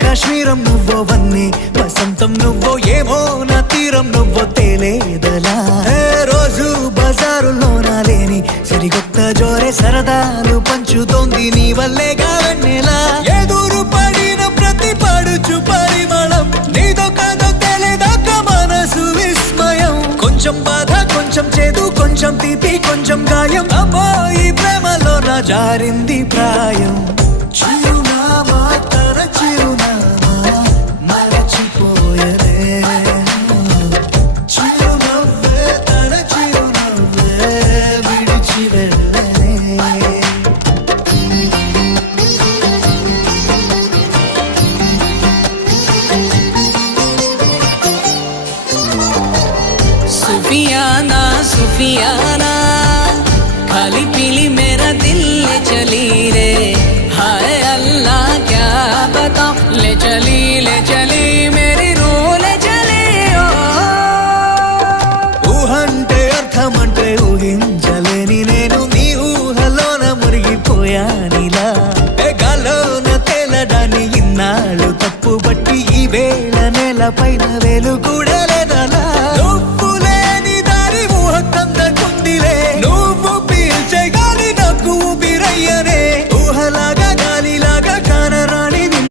కాశ్మీరం నువ్వో వన్నే వసంతం నువ్వో ఏమో నా తీరం నువ్వో తేలేదలా రోజు బజారులో నాలేని సరికొత్త జోరే సరదాలు పంచుతోంది నీ వల్లేగా వెన్నెలా ఎదురు పడిన ప్రతి పడుచు పరిమళం నీదో కాదో తెలియదాకా మనసు విస్మయం కొంచెం బాధ కొంచెం చేదు కొంచెం తీపి కొంచెం గాయం అమ్మో ఈ ప్రేమలో నా జారింది ప్రాయం చిరునామా తన చిరునామా మరచిపోయనే చిరునవ్వే తన చిరునవ్వే విడిచి వెళ్ళనే सुफियाना सुफियाना खाली पीली मेरा दिल ले चली रे हाय अल्लाह क्या बताऊं ले चली मेरी रूह ले चली ओ ఊహంటే అర్థమంటే ఊహించలేని నేను నీ ఊహలోన మురిగిపోయానిలా గాల్లోన తేలడాన్ని ఇన్నాళ్ళు తప్పుబట్టి ఈ వేళ నేల పైన వేలు కూడా